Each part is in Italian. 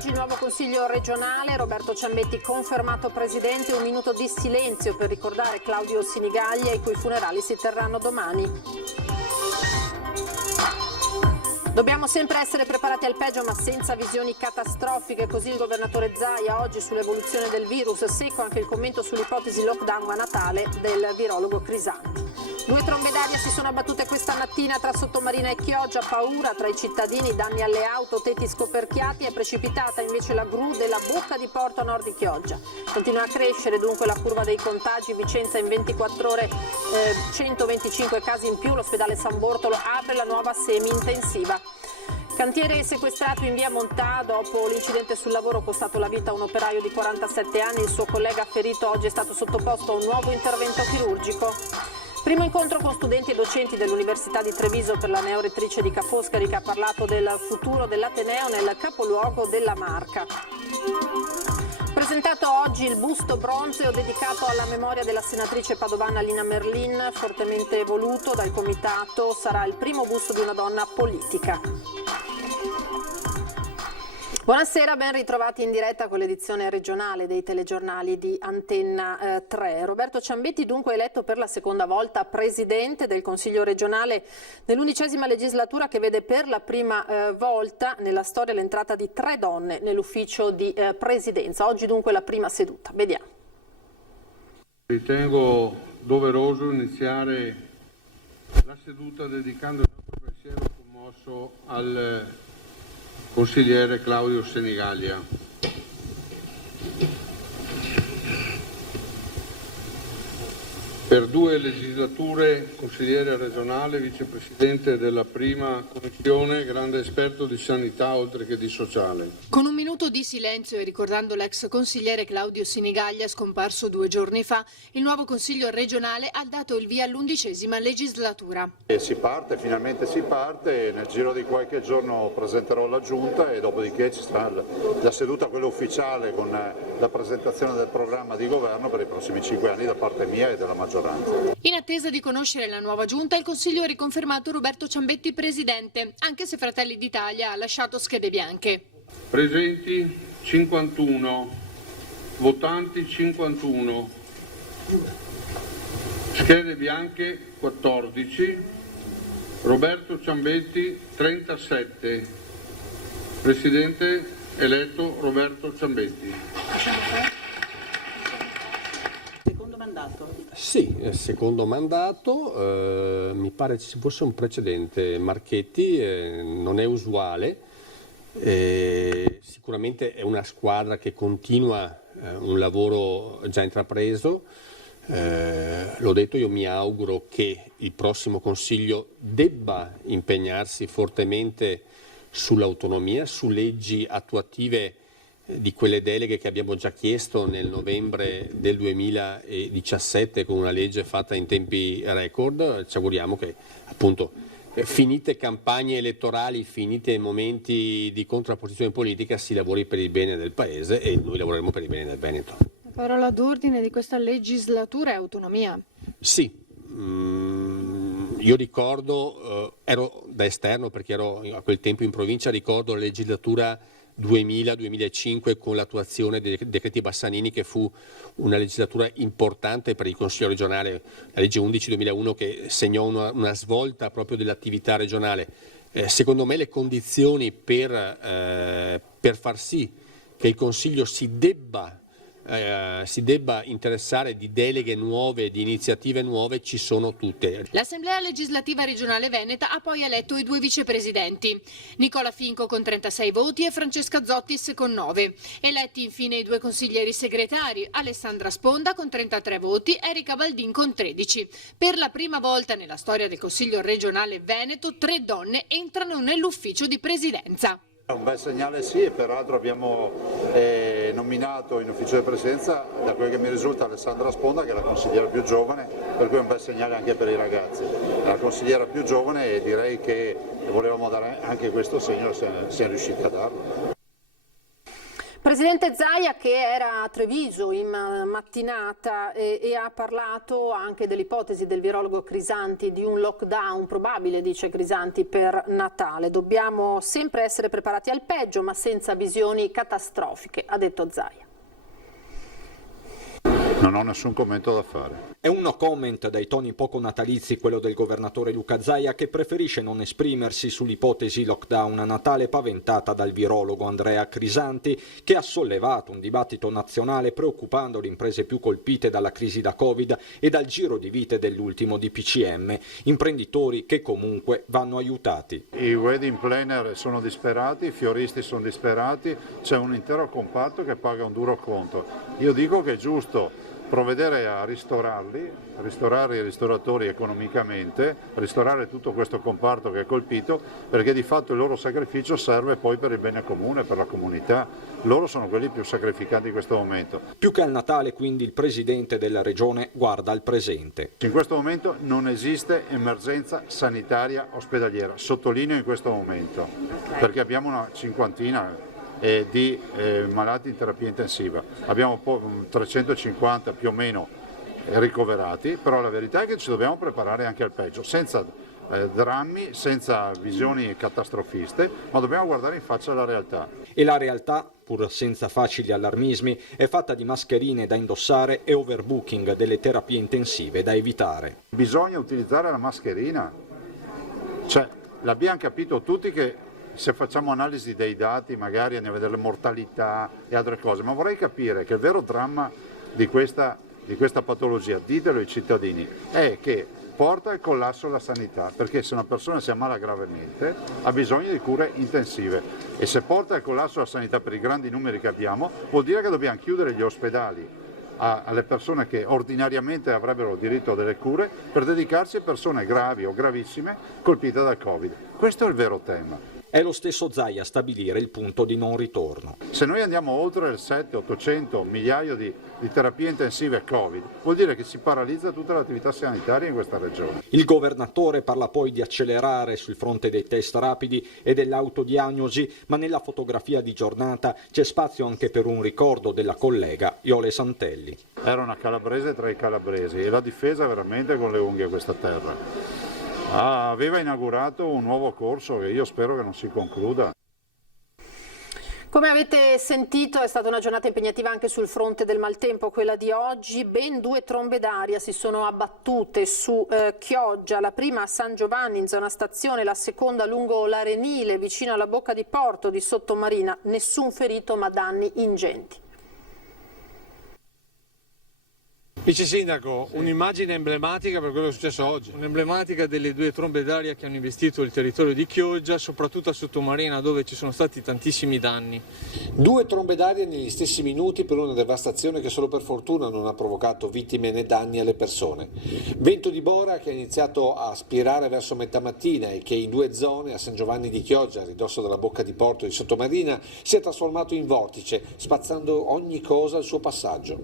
oggi il nuovo Consiglio regionale, Roberto Ciambetti confermato presidente, un minuto di silenzio per ricordare Claudio Sinigaglia, i cui funerali si terranno domani. Dobbiamo sempre essere preparati al peggio ma senza visioni catastrofiche, così il governatore Zaia oggi sull'evoluzione del virus, secco anche il commento sull'ipotesi lockdown a Natale del virologo Crisanti. 2 trombe d'aria si sono abbattute questa mattina tra Sottomarina e Chioggia, paura tra i cittadini, danni alle auto, tetti scoperchiati, è precipitata invece la gru della Bocca di Porto a nord di Chioggia. Continua a crescere dunque la curva dei contagi, Vicenza in 24 ore 125 casi in più, l'ospedale San Bortolo apre la nuova semi-intensiva. Cantiere sequestrato in via Montà dopo l'incidente sul lavoro costato la vita a un operaio di 47 anni, il suo collega ferito oggi è stato sottoposto a un nuovo intervento chirurgico. Primo incontro con studenti e docenti dell'Università di Treviso per la neorettrice di Ca' Foscari che ha parlato del futuro dell'Ateneo nel capoluogo della Marca. Presentato oggi il busto bronzeo dedicato alla memoria della senatrice padovana Lina Merlin, fortemente voluto dal comitato, sarà il primo busto di una donna politica. Buonasera, ben ritrovati in diretta con l'edizione regionale dei telegiornali di Antenna 3. Roberto Ciambetti dunque eletto per la seconda volta presidente del Consiglio regionale nell'11ª legislatura che vede per la prima volta nella storia l'entrata di 3 donne nell'ufficio di presidenza. Oggi dunque la prima seduta. Vediamo. Ritengo doveroso iniziare la seduta dedicando il nostro pensiero commosso al consigliere Claudio Sinigaglia. Per 2 legislature consigliere regionale, vicepresidente della prima commissione, grande esperto di sanità oltre che di sociale. Con un minuto di silenzio e ricordando l'ex consigliere Claudio Sinigaglia, scomparso 2 giorni fa, il nuovo Consiglio regionale ha dato il via all'11ª legislatura. Finalmente si parte, nel giro di qualche giorno presenterò la giunta e dopodiché ci sarà la seduta, quella ufficiale, con la presentazione del programma di governo per i prossimi 5 anni da parte mia e della maggioranza. In attesa di conoscere la nuova giunta, il Consiglio ha riconfermato Roberto Ciambetti presidente, anche se Fratelli d'Italia ha lasciato schede bianche. Presenti 51, votanti 51, schede bianche 14, Roberto Ciambetti 37, presidente eletto Roberto Ciambetti. Sì, secondo mandato, mi pare ci fosse un precedente, Marchetti, non è usuale, sicuramente è una squadra che continua un lavoro già intrapreso, l'ho detto, io mi auguro che il prossimo Consiglio debba impegnarsi fortemente sull'autonomia, su leggi attuative di quelle deleghe che abbiamo già chiesto nel novembre del 2017 con una legge fatta in tempi record. Ci auguriamo che appunto finite campagne elettorali, finite momenti di contrapposizione politica, si lavori per il bene del Paese e noi lavoreremo per il bene del Veneto. La parola d'ordine di questa legislatura è autonomia. Sì, io ricordo, ero da esterno perché ero a quel tempo in provincia, ricordo la legislatura 2000-2005 con l'attuazione dei decreti Bassanini, che fu una legislatura importante per il Consiglio regionale, la legge 11-2001 che segnò una svolta proprio dell'attività regionale. Secondo me le condizioni per far sì che il Consiglio si debba interessare di deleghe nuove, di iniziative nuove, ci sono tutte. L'Assemblea legislativa regionale veneta ha poi eletto i 2 vicepresidenti, Nicola Finco con 36 voti e Francesca Zottis con 9. Eletti infine i 2 consiglieri segretari, Alessandra Sponda con 33 voti, Erika Baldin con 13. Per la prima volta nella storia del Consiglio regionale veneto 3 donne entrano nell'ufficio di presidenza. Un bel segnale sì, e peraltro abbiamo nominato in ufficio di presidenza, da quel che mi risulta, Alessandra Sponda, che è la consigliera più giovane, per cui è un bel segnale anche per i ragazzi. È la consigliera più giovane e direi che volevamo dare anche questo segno, siamo riusciti a darlo. Presidente Zaia, che era a Treviso in mattinata e ha parlato anche dell'ipotesi del virologo Crisanti di un lockdown probabile, dice Crisanti, per Natale. Dobbiamo sempre essere preparati al peggio ma senza visioni catastrofiche, ha detto Zaia. Non ho nessun commento da fare. È un no comment dai toni poco natalizi quello del governatore Luca Zaia, che preferisce non esprimersi sull'ipotesi lockdown a Natale paventata dal virologo Andrea Crisanti, che ha sollevato un dibattito nazionale preoccupando le imprese più colpite dalla crisi da Covid e dal giro di vite dell'ultimo DPCM, imprenditori che comunque vanno aiutati. I wedding planner sono disperati, i fioristi sono disperati, c'è un intero comparto che paga un duro conto. Io dico che è giusto provvedere a ristorare i ristoratori economicamente, ristorare tutto questo comparto che è colpito, perché di fatto il loro sacrificio serve poi per il bene comune, per la comunità. Loro sono quelli più sacrificati in questo momento. Più che al Natale, quindi, il presidente della regione guarda al presente. In questo momento non esiste emergenza sanitaria ospedaliera, sottolineo in questo momento, perché abbiamo una cinquantina di malati in terapia intensiva. Abbiamo 350 più o meno ricoverati, però la verità è che ci dobbiamo preparare anche al peggio, senza drammi, senza visioni catastrofiste, ma dobbiamo guardare in faccia la realtà. E la realtà, pur senza facili allarmismi, è fatta di mascherine da indossare e overbooking delle terapie intensive da evitare. Bisogna utilizzare la mascherina, cioè l'abbiamo capito tutti che se facciamo analisi dei dati magari andiamo a vedere le mortalità e altre cose, ma vorrei capire che il vero dramma di questa patologia, ditelo ai cittadini, è che porta al collasso la sanità, perché se una persona si ammala gravemente ha bisogno di cure intensive e se porta al collasso la sanità per i grandi numeri che abbiamo vuol dire che dobbiamo chiudere gli ospedali alle persone che ordinariamente avrebbero diritto a delle cure per dedicarsi a persone gravi o gravissime colpite dal Covid. Questo è il vero tema. È lo stesso Zaia a stabilire il punto di non ritorno. Se noi andiamo oltre il 700-800 migliaia di terapie intensive Covid, vuol dire che si paralizza tutta l'attività sanitaria in questa regione. Il governatore parla poi di accelerare sul fronte dei test rapidi e dell'autodiagnosi, ma nella fotografia di giornata c'è spazio anche per un ricordo della collega Iole Santelli. Era una calabrese tra i calabresi e l'ha difesa veramente con le unghie questa terra. Aveva inaugurato un nuovo corso che io spero che non si concluda. Come avete sentito è stata una giornata impegnativa anche sul fronte del maltempo, quella di oggi. Ben 2 trombe d'aria si sono abbattute su Chioggia, la prima a San Giovanni in zona stazione, la seconda lungo l'Arenile vicino alla bocca di porto di Sottomarina. Nessun ferito ma danni ingenti. Vice Sindaco, un'immagine emblematica per quello che è successo oggi. Un'emblematica delle 2 trombe d'aria che hanno investito il territorio di Chioggia, soprattutto a Sottomarina dove ci sono stati tantissimi danni. 2 trombe d'aria negli stessi minuti per una devastazione che solo per fortuna non ha provocato vittime né danni alle persone. Vento di Bora che ha iniziato a spirare verso metà mattina e che in 2 zone, a San Giovanni di Chioggia, a ridosso della bocca di porto di Sottomarina, si è trasformato in vortice, spazzando ogni cosa al suo passaggio.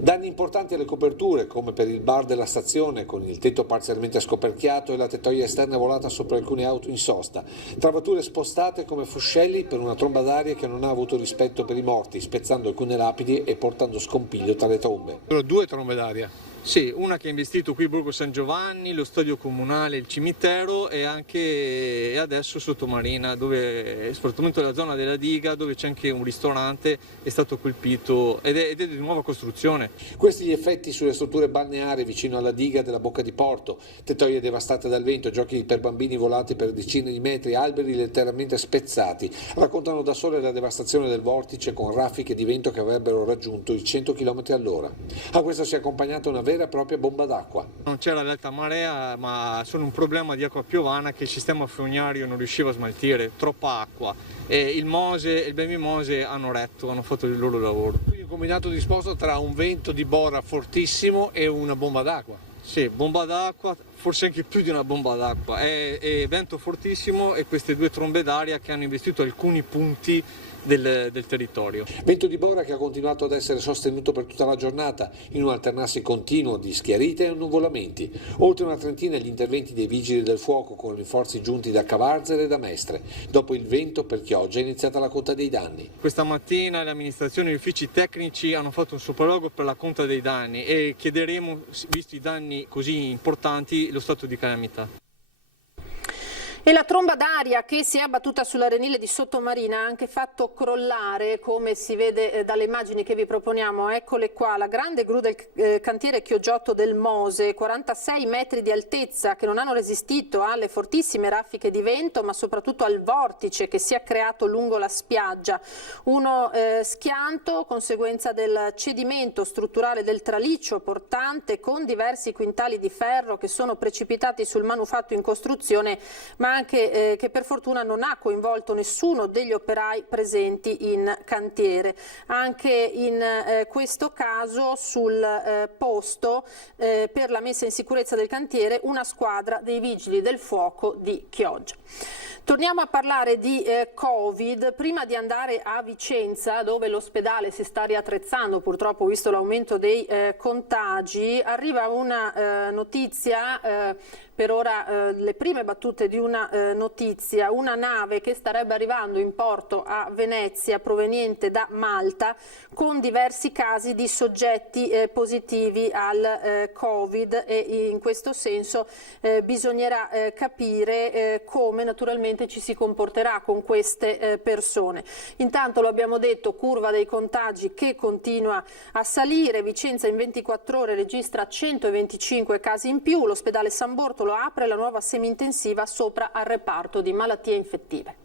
Danni importanti alle coperture, come per il bar della stazione con il tetto parzialmente scoperchiato e la tettoia esterna volata sopra alcune auto in sosta, travature spostate come fuscelli per una tromba d'aria che non ha avuto rispetto per i morti, spezzando alcune lapidi e portando scompiglio tra le tombe. 2 trombe d'aria. Sì, una che ha investito qui Borgo San Giovanni, lo stadio comunale, il cimitero e anche adesso Sottomarina, dove soprattutto nella zona della diga dove c'è anche un ristorante, è stato colpito ed è di nuova costruzione. Questi gli effetti sulle strutture balneari vicino alla diga della bocca di porto, tettoie devastate dal vento, giochi per bambini volati per decine di metri, alberi letteralmente spezzati, raccontano da sole la devastazione del vortice con raffiche di vento che avrebbero raggiunto i 100 km all'ora. A questo si è accompagnata una vera e propria bomba d'acqua. Non c'era l'alta marea, ma solo un problema di acqua piovana che il sistema fognario non riusciva a smaltire, troppa acqua. E il Mose e il Baby Mose hanno retto, hanno fatto il loro lavoro. Quindi un combinato disposto tra un vento di Bora fortissimo e una bomba d'acqua. Sì, bomba d'acqua, forse anche più di una bomba d'acqua, è vento fortissimo e queste due trombe d'aria che hanno investito alcuni punti del territorio. Vento di Bora che ha continuato ad essere sostenuto per tutta la giornata in un alternarsi continuo di schiarite e annuvolamenti. Oltre una trentina gli interventi dei vigili del fuoco con rinforzi giunti da Cavarzere e da Mestre. Dopo il vento per Chioggia è iniziata la conta dei danni. Questa mattina le amministrazioni e gli uffici tecnici hanno fatto un sopralluogo per la conta dei danni e chiederemo, visti i danni così importanti, lo stato di calamità. E la tromba d'aria che si è abbattuta sull'arenile di Sottomarina ha anche fatto crollare, come si vede dalle immagini che vi proponiamo, eccole qua, la grande gru del cantiere Chioggiotto del Mose, 46 metri di altezza che non hanno resistito alle fortissime raffiche di vento, ma soprattutto al vortice che si è creato lungo la spiaggia. Uno schianto, conseguenza del cedimento strutturale del traliccio portante con diversi quintali di ferro che sono precipitati sul manufatto in costruzione, ma anche che per fortuna non ha coinvolto nessuno degli operai presenti in cantiere. Anche in questo caso sul posto per la messa in sicurezza del cantiere una squadra dei vigili del fuoco di Chioggia. Torniamo a parlare di Covid, prima di andare a Vicenza dove l'ospedale si sta riattrezzando purtroppo visto l'aumento dei contagi. Arriva una notizia, per ora le prime battute di una notizia, una nave che starebbe arrivando in porto a Venezia proveniente da Malta con diversi casi di soggetti positivi al Covid e in questo senso bisognerà capire come naturalmente ci si comporterà con queste persone. Intanto lo abbiamo detto, curva dei contagi che continua a salire, Vicenza in 24 ore registra 125 casi in più, l'ospedale San Bortolo apre la nuova semi-intensiva sopra al reparto di malattie infettive.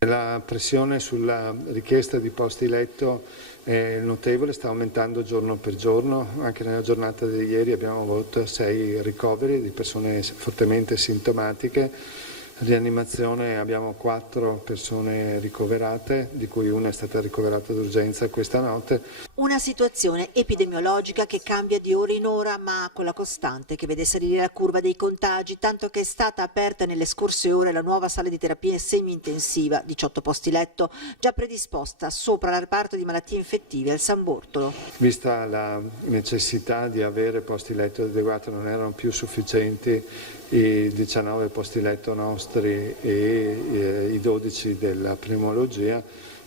La pressione sulla richiesta di posti letto è notevole, sta aumentando giorno per giorno. Anche nella giornata di ieri abbiamo avuto 6 ricoveri di persone fortemente sintomatiche. Rianimazione abbiamo 4 persone ricoverate, di cui una è stata ricoverata d'urgenza questa notte. Una situazione epidemiologica che cambia di ora in ora, ma con la costante che vede salire la curva dei contagi, tanto che è stata aperta nelle scorse ore la nuova sala di terapia semi-intensiva, 18 posti letto, già predisposta sopra il reparto di malattie infettive al San Bortolo. Vista la necessità di avere posti letto adeguati, non erano più sufficienti i 19 posti letto nostri e i 12 della pneumologia,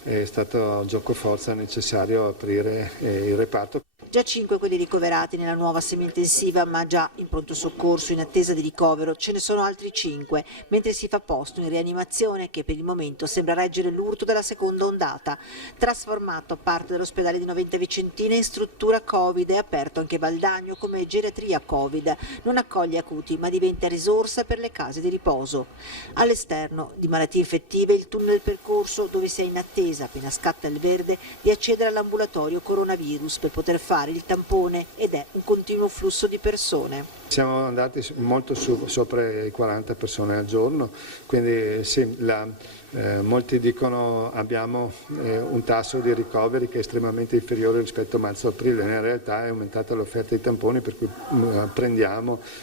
è stato giocoforza necessario aprire il reparto. Già 5 quelli ricoverati nella nuova semi-intensiva, ma già in pronto soccorso in attesa di ricovero ce ne sono altri 5, mentre si fa posto in rianimazione che per il momento sembra reggere l'urto della seconda ondata. Trasformato parte dell'ospedale di Noventa Vicentina in struttura Covid, è aperto anche Valdagno come geriatria Covid. Non accoglie acuti, ma diventa risorsa per le case di riposo. All'esterno di malattie infettive il tunnel percorso dove si è in attesa, appena scatta il verde, di accedere all'ambulatorio coronavirus per poter fare il tampone ed è un continuo flusso di persone. Siamo andati molto sopra i 40 persone al giorno, quindi sì, molti dicono abbiamo un tasso di ricoveri che è estremamente inferiore rispetto a marzo-aprile, in realtà è aumentata l'offerta di tamponi per cui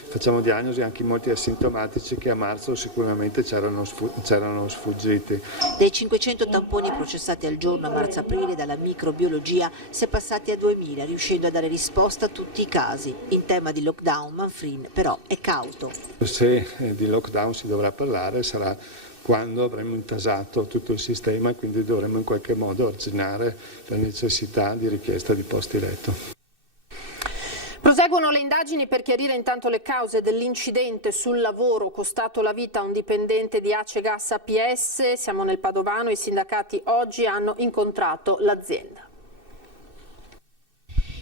facciamo diagnosi anche in molti asintomatici che a marzo sicuramente c'erano sfuggiti. Dai 500 tamponi processati al giorno a marzo-aprile dalla microbiologia si è passati a 2000, riuscendo a dare risposta a tutti i casi. In tema di lockdown Manfrin però è cauto. Se di lockdown si dovrà parlare sarà quando avremo intasato tutto il sistema e quindi dovremo in qualche modo arginare la necessità di richiesta di posti letto. Proseguono le indagini per chiarire intanto le cause dell'incidente sul lavoro costato la vita a un dipendente di Ace-Gas APS. Siamo nel Padovano, i sindacati oggi hanno incontrato l'azienda.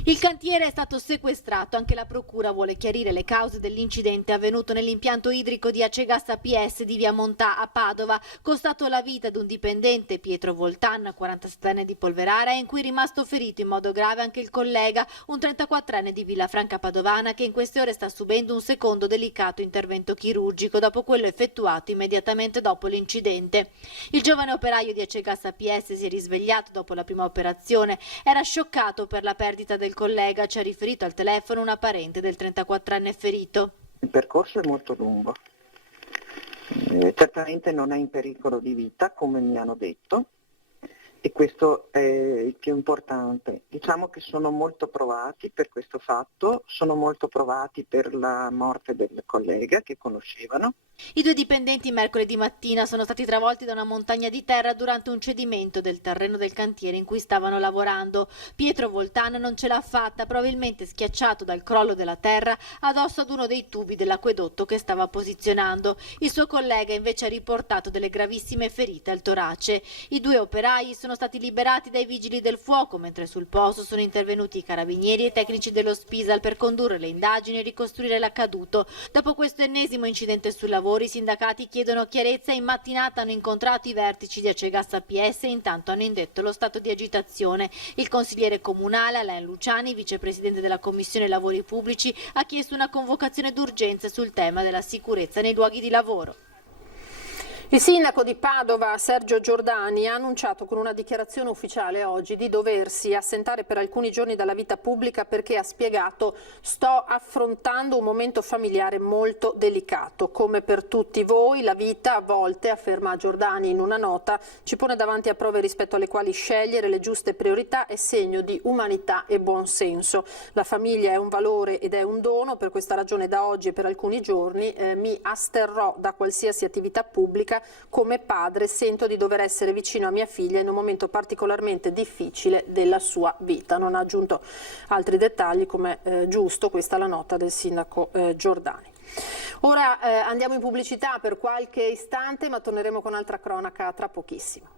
Il cantiere è stato sequestrato, anche la procura vuole chiarire le cause dell'incidente avvenuto nell'impianto idrico di Ace-Gas APS di via Montà a Padova, costato la vita ad un dipendente, Pietro Voltan, 47enne di Polverara, in cui è rimasto ferito in modo grave anche il collega, un 34enne di Villafranca Padovana, che in queste ore sta subendo un secondo delicato intervento chirurgico dopo quello effettuato immediatamente dopo l'incidente. Il giovane operaio di Ace-Gas APS si è risvegliato dopo la prima operazione, era scioccato per la perdita del collega, ci ha riferito al telefono una parente del 34enne ferito. Il percorso è molto lungo, certamente non è in pericolo di vita come mi hanno detto e questo è il più importante. Diciamo che sono molto provati per questo fatto, sono molto provati per la morte del collega che conoscevano. I due dipendenti mercoledì mattina sono stati travolti da una montagna di terra durante un cedimento del terreno del cantiere in cui stavano lavorando. Pietro Voltano non ce l'ha fatta, probabilmente schiacciato dal crollo della terra addosso ad uno dei tubi dell'acquedotto che stava posizionando. Il suo collega invece ha riportato delle gravissime ferite al torace. I due operai sono stati liberati dai vigili del fuoco, mentre sul posto sono intervenuti i carabinieri e i tecnici dello Spisal per condurre le indagini e ricostruire l'accaduto. Dopo questo ennesimo incidente sul lavoro, i sindacati chiedono chiarezza e in mattinata hanno incontrato i vertici di Acegas APS e intanto hanno indetto lo stato di agitazione. Il consigliere comunale Alain Luciani, vicepresidente della Commissione Lavori Pubblici, ha chiesto una convocazione d'urgenza sul tema della sicurezza nei luoghi di lavoro. Il sindaco di Padova, Sergio Giordani, ha annunciato con una dichiarazione ufficiale oggi di doversi assentare per alcuni giorni dalla vita pubblica perché ha spiegato: sto affrontando un momento familiare molto delicato. Come per tutti voi, la vita a volte, afferma Giordani in una nota, ci pone davanti a prove rispetto alle quali scegliere le giuste priorità è segno di umanità e buonsenso. La famiglia è un valore ed è un dono, per questa ragione da oggi e per alcuni giorni mi asterrò da qualsiasi attività pubblica. Come padre sento di dover essere vicino a mia figlia in un momento particolarmente difficile della sua vita. Non ha aggiunto altri dettagli, come giusto, questa è la nota del sindaco Giordani. Ora andiamo in pubblicità per qualche istante, ma torneremo con altra cronaca tra pochissimo.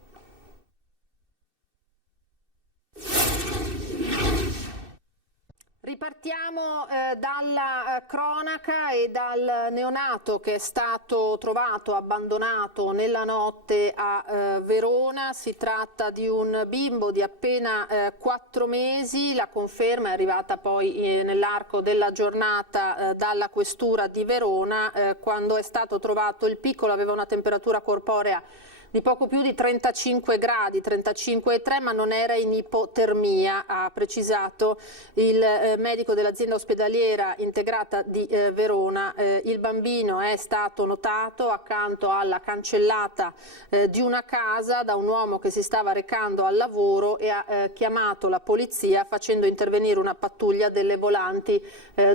Ripartiamo dalla cronaca e dal neonato che è stato trovato abbandonato nella notte a Verona. Si tratta di un bimbo di appena 4 mesi, la conferma è arrivata poi nell'arco della giornata dalla questura di Verona. Quando è stato trovato il piccolo aveva una temperatura corporea di poco più di 35 gradi, 35,3, ma non era in ipotermia, ha precisato il medico dell'azienda ospedaliera integrata di Verona. Il bambino è stato notato accanto alla cancellata di una casa da un uomo che si stava recando al lavoro e ha chiamato la polizia facendo intervenire una pattuglia delle volanti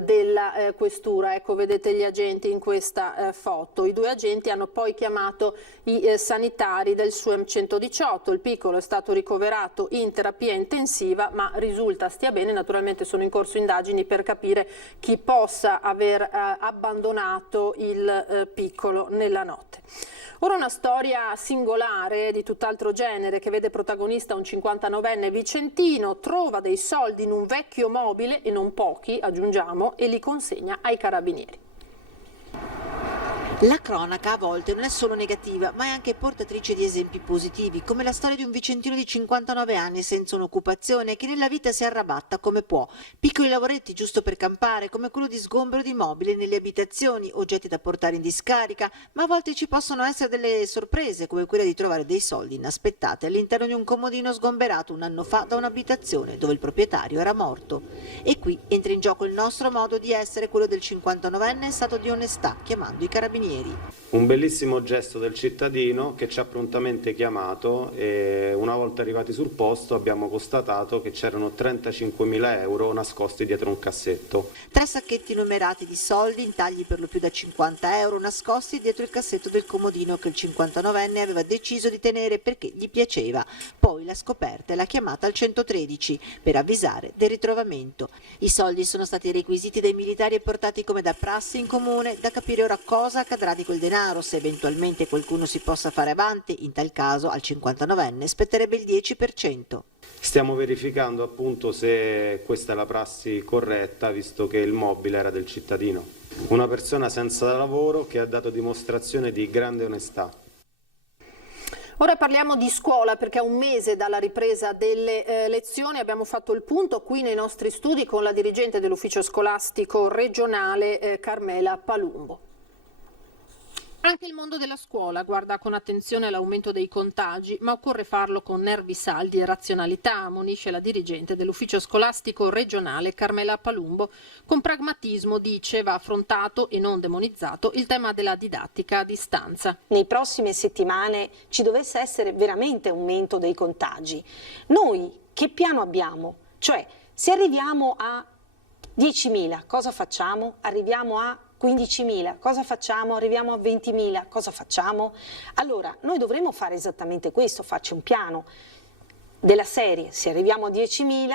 della questura. Ecco, vedete gli agenti in questa foto. I due agenti hanno poi chiamato i sanitari del SUEM 118. Il piccolo è stato ricoverato in terapia intensiva, ma risulta stia bene. Naturalmente sono in corso indagini per capire chi possa aver abbandonato il piccolo nella notte. Ora una storia singolare di tutt'altro genere che vede protagonista un 59enne vicentino. Trova dei soldi in un vecchio mobile, e non pochi, aggiungiamo, e li consegna ai carabinieri. La cronaca a volte non è solo negativa, ma è anche portatrice di esempi positivi, come la storia di un vicentino di 59 anni senza un'occupazione che nella vita si arrabatta come può. Piccoli lavoretti giusto per campare, come quello di sgombero di mobili nelle abitazioni, oggetti da portare in discarica, ma a volte ci possono essere delle sorprese, come quella di trovare dei soldi inaspettate all'interno di un comodino sgomberato un anno fa da un'abitazione dove il proprietario era morto. E qui entra in gioco il nostro modo di essere, quello del 59enne in stato di onestà, chiamando i carabinieri. Un bellissimo gesto del cittadino che ci ha prontamente chiamato e una volta arrivati sul posto abbiamo constatato che c'erano 35.000 euro nascosti dietro un cassetto. 3 sacchetti numerati di soldi in tagli per lo più da 50 euro nascosti dietro il cassetto del comodino che il 59enne aveva deciso di tenere perché gli piaceva. Poi la scoperta e la chiamata al 113 per avvisare del ritrovamento. I soldi sono stati requisiti dai militari e portati come da prassi in comune. Da capire ora cosa accadrà di quel denaro, se eventualmente qualcuno si possa fare avanti. In tal caso al 59enne spetterebbe il 10%. Stiamo verificando appunto se questa è la prassi corretta, visto che il mobile era del cittadino. Una persona senza lavoro che ha dato dimostrazione di grande onestà. Ora parliamo di scuola, perché a un mese dalla ripresa delle lezioni abbiamo fatto il punto qui nei nostri studi con la dirigente dell'ufficio scolastico regionale Carmela Palumbo. Anche il mondo della scuola guarda con attenzione all'aumento dei contagi, ma occorre farlo con nervi saldi e razionalità, ammonisce la dirigente dell'ufficio scolastico regionale Carmela Palumbo. Con pragmatismo, dice, va affrontato e non demonizzato il tema della didattica a distanza. Nei prossime settimane ci dovesse essere veramente aumento dei contagi. Noi che piano abbiamo? Cioè, se arriviamo a 10.000, cosa facciamo? Arriviamo a 15.000, cosa facciamo? Arriviamo a 20.000, cosa facciamo? Allora, noi dovremmo fare esattamente questo, farci un piano della serie. Se arriviamo a 10.000,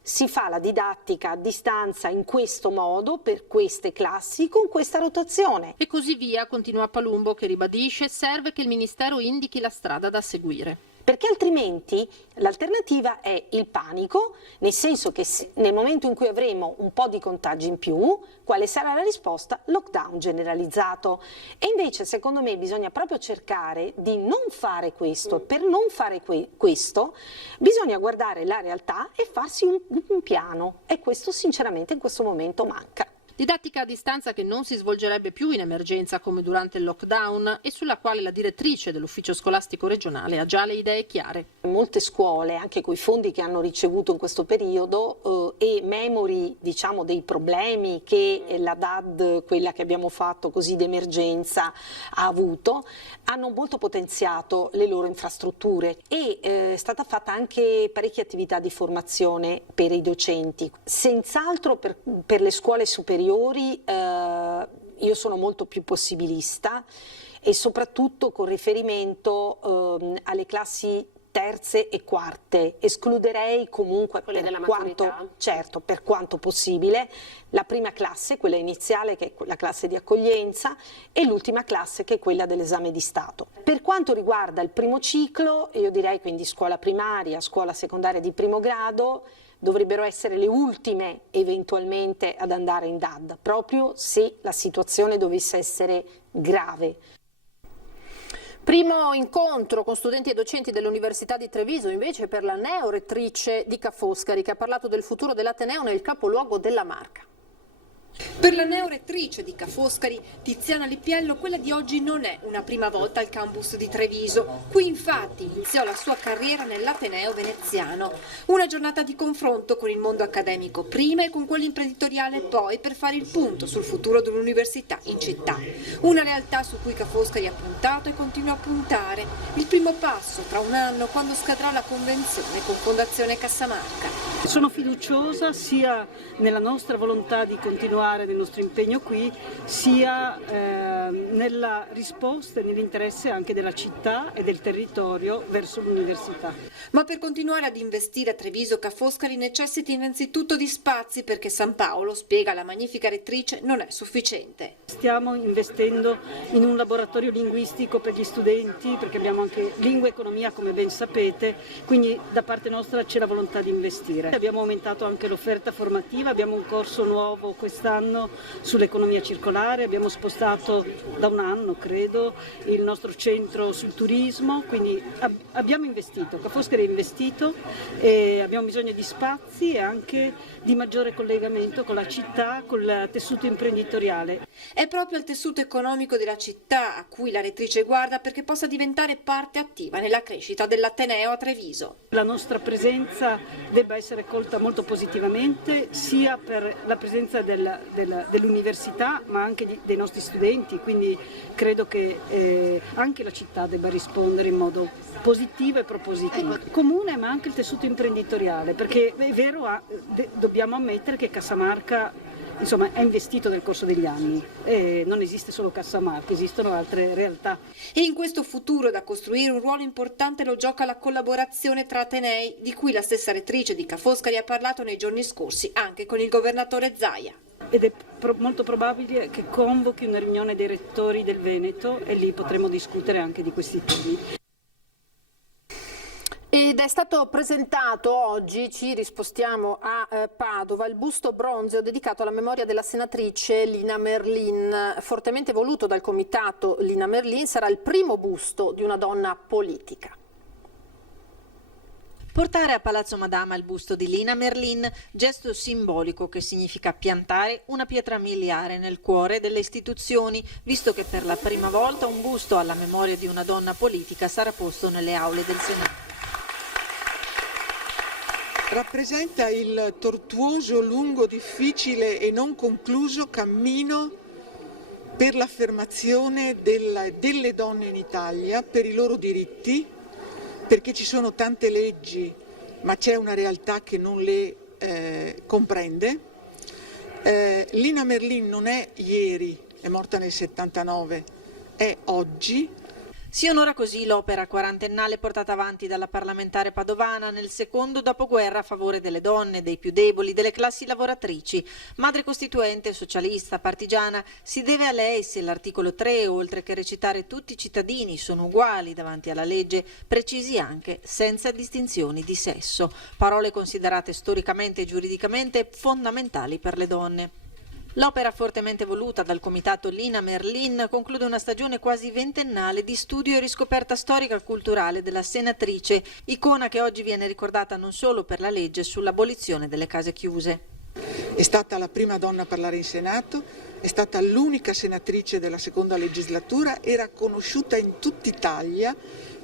si fa la didattica a distanza in questo modo, per queste classi, con questa rotazione. E così via, continua Palumbo, che ribadisce, serve che il Ministero indichi la strada da seguire. Perché altrimenti l'alternativa è il panico, nel senso che nel momento in cui avremo un po' di contagi in più, quale sarà la risposta? Lockdown generalizzato. E invece secondo me bisogna proprio cercare di non fare questo. Per non fare questo bisogna guardare la realtà e farsi un piano, e questo sinceramente in questo momento manca. Didattica a distanza che non si svolgerebbe più in emergenza come durante il lockdown e sulla quale la direttrice dell'ufficio scolastico regionale ha già le idee chiare. Molte scuole, anche coi fondi che hanno ricevuto in questo periodo e memori, diciamo, dei problemi che la DAD, quella che abbiamo fatto così d'emergenza, ha avuto, hanno molto potenziato le loro infrastrutture e è stata fatta anche parecchie attività di formazione per i docenti. Senz'altro per le scuole superiori io sono molto più possibilista e soprattutto con riferimento alle classi terze e quarte. Escluderei comunque per quanto possibile la prima classe, quella iniziale, che è la classe di accoglienza, e l'ultima classe, che è quella dell'esame di Stato. Per quanto riguarda il primo ciclo, io direi quindi scuola primaria, scuola secondaria di primo grado, dovrebbero essere le ultime eventualmente ad andare in DAD, proprio se la situazione dovesse essere grave. Primo incontro con studenti e docenti dell'Università di Treviso invece per la neorettrice di Ca' Foscari, che ha parlato del futuro dell'Ateneo nel capoluogo della Marca. Per la neorettrice di Ca' Foscari, Tiziana Lippiello, quella di oggi non è una prima volta al campus di Treviso. Qui infatti iniziò la sua carriera nell'Ateneo veneziano. Una giornata di confronto con il mondo accademico prima e con quello imprenditoriale poi, per fare il punto sul futuro dell'università in città. Una realtà su cui Ca' Foscari ha puntato e continua a puntare. Il primo passo tra un anno, quando scadrà la convenzione con Fondazione Cassamarca. Sono fiduciosa sia nella nostra volontà di continuare nel nostro impegno qui, sia nella risposta e nell'interesse anche della città e del territorio verso l'università. Ma per continuare ad investire a Treviso, Ca' Foscari necessita innanzitutto di spazi, perché San Paolo, spiega la magnifica rettrice, non è sufficiente. Stiamo investendo in un laboratorio linguistico per gli studenti, perché abbiamo anche lingua e economia, come ben sapete, quindi da parte nostra c'è la volontà di investire. Abbiamo aumentato anche l'offerta formativa, abbiamo un corso nuovo quest'anno sull'economia circolare, abbiamo spostato da un anno, credo, il nostro centro sul turismo, quindi abbiamo investito, Ca' Foscari ha investito e abbiamo bisogno di spazi e anche di maggiore collegamento con la città, con il tessuto imprenditoriale. È proprio il tessuto economico della città a cui la rettrice guarda, perché possa diventare parte attiva nella crescita dell'Ateneo a Treviso. La nostra presenza debba essere colta molto positivamente, sia per la presenza dell'università ma anche dei nostri studenti, quindi credo che anche la città debba rispondere in modo positivo e propositivo. Comune ma anche il tessuto imprenditoriale, perché è vero, dobbiamo ammettere che Cassamarca ha investito nel corso degli anni, non esiste solo Cassamarca, esistono altre realtà. E in questo futuro da costruire un ruolo importante lo gioca la collaborazione tra atenei, di cui la stessa rettrice di Ca' Foscari ha parlato nei giorni scorsi anche con il governatore Zaia. Ed è molto probabile che convochi una riunione dei rettori del Veneto e lì potremo discutere anche di questi temi. Ed è stato presentato oggi, ci rispostiamo a Padova, il busto bronzeo dedicato alla memoria della senatrice Lina Merlin. Fortemente voluto dal comitato Lina Merlin, sarà il primo busto di una donna politica. portare a Palazzo Madama il busto di Lina Merlin, gesto simbolico che significa piantare una pietra miliare nel cuore delle istituzioni, visto che per la prima volta un busto alla memoria di una donna politica sarà posto nelle aule del Senato. Rappresenta il tortuoso, lungo, difficile e non concluso cammino per l'affermazione delle donne in Italia, per i loro diritti, perché ci sono tante leggi ma c'è una realtà che non le comprende. Lina Merlin non è ieri, è morta nel 79, è oggi. Si onora così l'opera quarantennale portata avanti dalla parlamentare padovana nel secondo dopoguerra a favore delle donne, dei più deboli, delle classi lavoratrici. Madre costituente, socialista, partigiana, si deve a lei se l'articolo 3, oltre che recitare tutti i cittadini sono uguali davanti alla legge, precisi anche senza distinzioni di sesso. Parole considerate storicamente e giuridicamente fondamentali per le donne. L'opera fortemente voluta dal comitato Lina Merlin conclude una stagione quasi ventennale di studio e riscoperta storica e culturale della senatrice, icona che oggi viene ricordata non solo per la legge sull'abolizione delle case chiuse. È stata la prima donna a parlare in Senato, è stata l'unica senatrice della seconda legislatura, era conosciuta in tutta Italia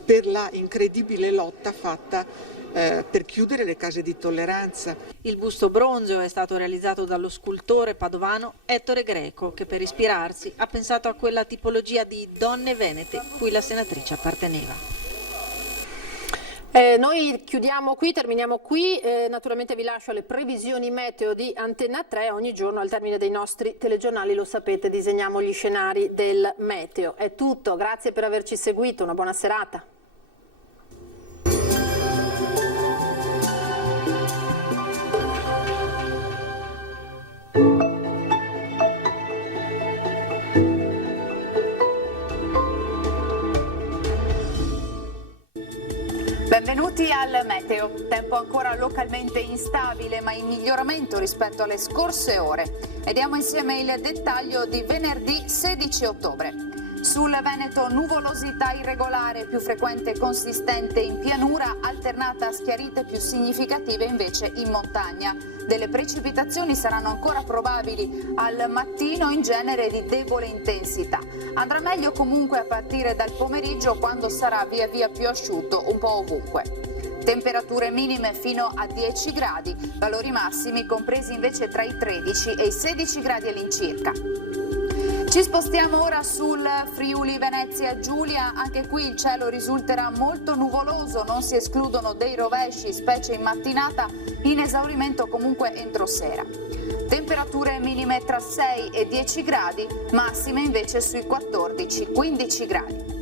per la incredibile lotta fatta per chiudere le case di tolleranza. Il busto bronzeo è stato realizzato dallo scultore padovano Ettore Greco, che per ispirarsi ha pensato a quella tipologia di donne venete cui la senatrice apparteneva. Noi chiudiamo qui, terminiamo qui, naturalmente vi lascio alle previsioni meteo di Antenna 3, ogni giorno al termine dei nostri telegiornali, lo sapete, disegniamo gli scenari del meteo. È tutto, grazie per averci seguito, una buona serata. Benvenuti al meteo. Tempo ancora localmente instabile ma in miglioramento rispetto alle scorse ore. Vediamo insieme il dettaglio di venerdì 16 ottobre. Sul Veneto nuvolosità irregolare più frequente e consistente in pianura, alternata a schiarite più significative invece in montagna. Delle precipitazioni saranno ancora probabili al mattino, in genere di debole intensità. Andrà meglio comunque a partire dal pomeriggio, quando sarà via via più asciutto un po' ovunque. Temperature minime fino a 10 gradi, valori massimi compresi invece tra i 13 e i 16 gradi all'incirca. Ci spostiamo ora sul Friuli Venezia Giulia, anche qui il cielo risulterà molto nuvoloso, non si escludono dei rovesci, specie in mattinata, in esaurimento comunque entro sera. Temperature minime tra 6 e 10 gradi, massime invece sui 14-15 gradi.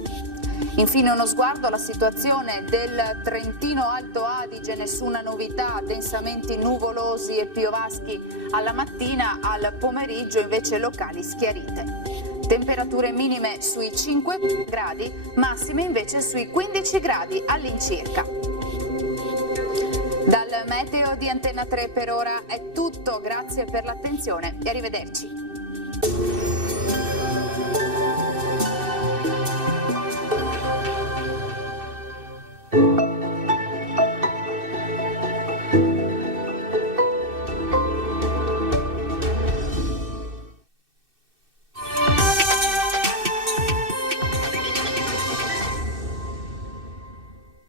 Infine uno sguardo alla situazione del Trentino Alto Adige, nessuna novità, densamenti nuvolosi e piovaschi alla mattina, al pomeriggio invece locali schiarite. Temperature minime sui 5 gradi, massime invece sui 15 gradi all'incirca. Dal meteo di Antenna 3 per ora è tutto, grazie per l'attenzione e arrivederci.